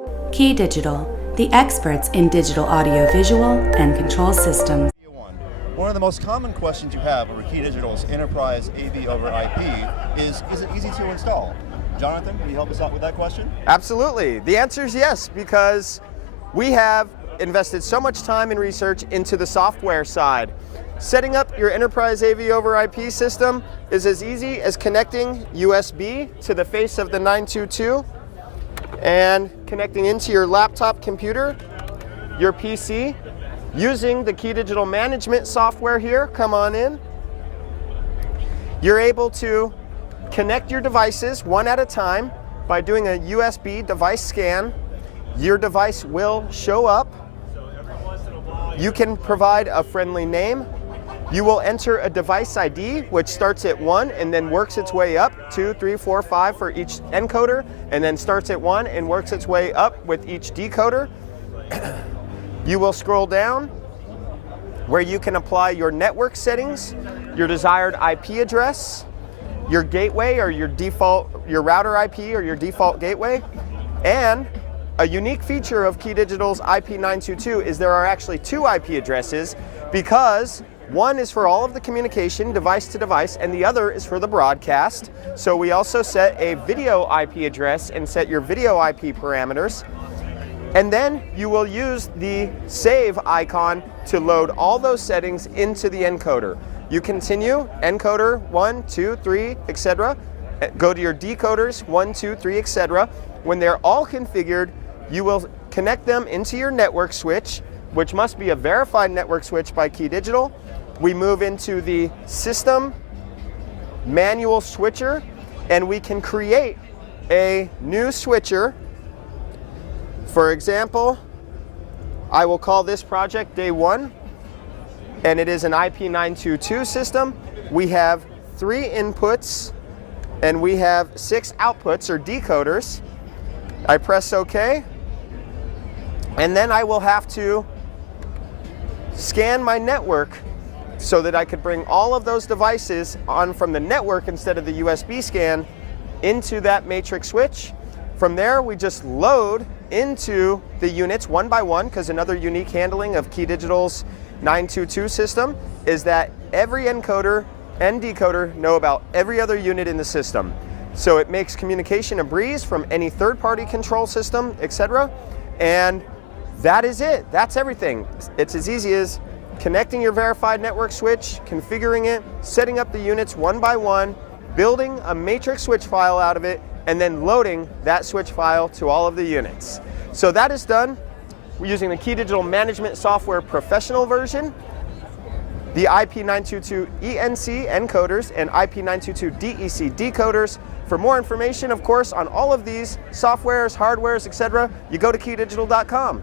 KeyDigital, the experts in digital audio-visual and control systems. One of the most common questions you have over KeyDigital's enterprise AV over IP is it easy to install? Jonathan, can you help us out with that question? Absolutely. The answer is yes, because we have invested so much time and research into the software side. Setting up your enterprise AV over IP system is as easy as connecting USB to the face of the 922 and connecting into your laptop computer, your PC, using the KeyDigital management software here. Come on in. You're able to connect your devices one at a time by doing a USB device scan. Your device will show up. You can provide a friendly name. You will enter a device ID, which starts at 1 and then works its way up, 2, 3, 4, 5 for each encoder, and then starts at 1 and works its way up with each decoder. You will scroll down where you can apply your network settings, your desired IP address, your gateway or your router IP or your default gateway. And a unique feature of KeyDigital's IP922 is there are actually 2 IP addresses, because one is for all of the communication device to device and the other is for the broadcast. So we also set a video IP address and set your video IP parameters. And then you will use the save icon to load all those settings into the encoder. You continue encoder 1, 2, 3, etc. Go to your decoders 1, 2, 3, etc. When they're all configured, you will connect them into your network switch, which must be a verified network switch by KeyDigital. We move into the system manual switcher, and we can create a new switcher. For example, I will call this project Day 1, and it is an IP922 system. We have 3 inputs, and we have 6 outputs or decoders. I press OK, and then I will have to scan my network so that I could bring all of those devices on from the network instead of the USB scan into that matrix switch. From there, we just load into the units one by one, because another unique handling of KeyDigital's 922 system is that every encoder and decoder know about every other unit in the system. So it makes communication a breeze from any third-party control system, etc. And that is it. That's everything. It's as easy as connecting your verified network switch, configuring it, setting up the units one by one, building a matrix switch file out of it, and then loading that switch file to all of the units. So that is done. We're using the KeyDigital Management Software Professional version, the IP922 ENC encoders, and IP922 DEC decoders. For more information, of course, on all of these softwares, hardwares, etc., you go to KeyDigital.com.